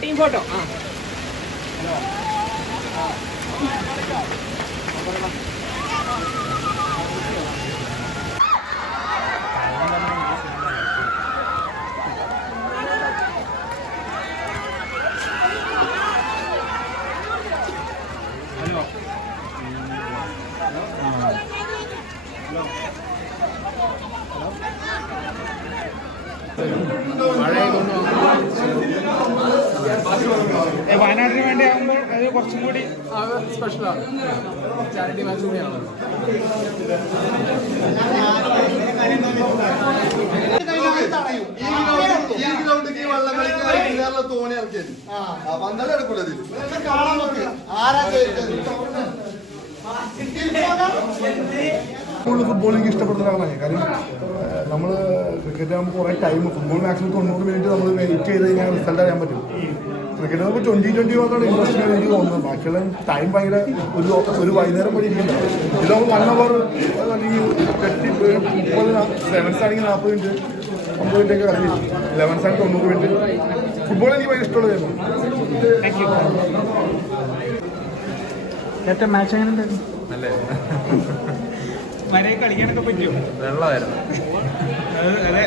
Team photo. വയനാട്ടിന് വേണ്ടി ആകുമ്പോൾ അത് കുറച്ചും കൂടി സ്പെഷ്യലാണ്. ചാരിറ്റി മാച്ച് കൂടിയാണ്. ഫുട്ബോൾ എനിക്ക് ഇഷ്ടപ്പെടുന്ന ഒരാളാണ്. കാര്യം നമ്മൾ ക്രിക്കറ്റ് ആകുമ്പോൾ കുറേ ടൈം ഫുട്ബോൾ മാക്സിമം 90 മിനിറ്റ് നമ്മൾ വെയിറ്റ് ചെയ്ത് കഴിഞ്ഞാൽ റിസൾട്ട് അറിയാൻ പറ്റും. ക്രിക്കറ്റ് നമുക്ക് 20-20 മാത്രമാണ് ഇൻട്രസ്റ്റ് എനിക്ക് തോന്നുന്നത്. ബാക്കിയുള്ള ടൈം ഭയങ്കര ഒരു വൈകുന്നേരം പോലെ ഇരിക്കുന്നത്. ഇതാകുമ്പോൾ 1 അവർ അല്ലെങ്കിൽ 30 സെവൻസ് ആണെങ്കിൽ 40 മിനിറ്റ് 50 മിനിറ്റൊക്കെ കളി, 11സ് ആണെങ്കിൽ 90 മിനിറ്റ്. ഫുട്ബോൾ എനിക്ക് ഭയങ്കര ഇഷ്ടമുള്ള ഗെയിമാണ്. ഏറ്റവും മാച്ച് എങ്ങനെ ഉണ്ടായിരുന്നു? വരെ കളിക്കാനൊക്കെ പറ്റുമോ? വെള്ളമായിരുന്നു അതെ,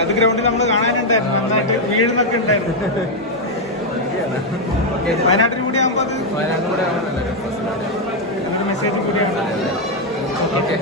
അത് ഗ്രൗണ്ടിൽ നമ്മൾ കാണാനുണ്ടായിരുന്നു. നന്നായിട്ട് വീഴുന്നൊക്കെ ഉണ്ടായിരുന്നു. വയനാട്ടിൽ കൂടി ആകുമ്പോൾ അത് വയനാട്ടിൽ കൂടെ മെസ്സേജ് കൂടിയാണ്. ഓക്കെ.